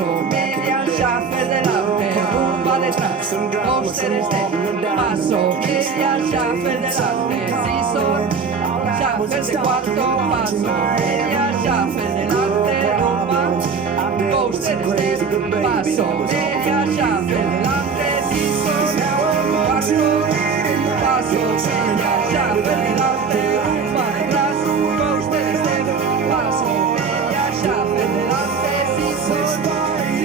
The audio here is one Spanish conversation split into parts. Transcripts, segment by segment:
paso, media, shuffle delante, rumba detrás, coaster step, paso, media, shuffle delante, scissor, shuffle de cuarto, paso, media, shuffle delante, rumba, coaster step, paso, media, shuffle delante, scissor, cuarto, paso, media, shuffle delante, rumba detrás, coaster step, paso, media, shuffle delante, scissor,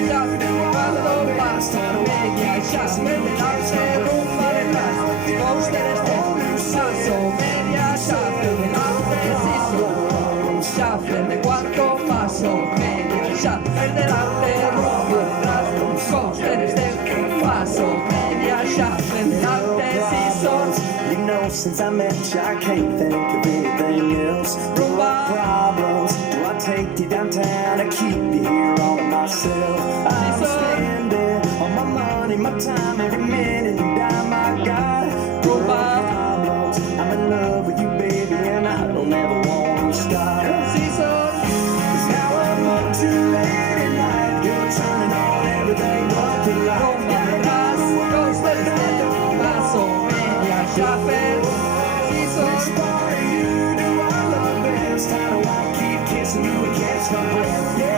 shuffle de cuarto, paso, media, shuffle delante, rumba detrás, coaster step, paso, media, shuffle delante, scissor, shuffle de cuarto, paso, media, shuffle delante, rumba detrás, coaster step, paso, media, shuffle delante, scissor, You know, since I met you, I can't think of anything else. rumba, Problems, do I take you downtown or keep you here all to myself? I'm spending all my money, my time, every minute and dime I got. rumba, Problems, I'm in love with you, baby, and I don't ever want to stop. scissor, 'Cause now I'm up too late at night, you're turning on everything but the light. rumba detrás, coaster step, paso, media, shuffle, scissor, Which part of you do I love best? How do I keep kissing you and catch my breath? Yeah.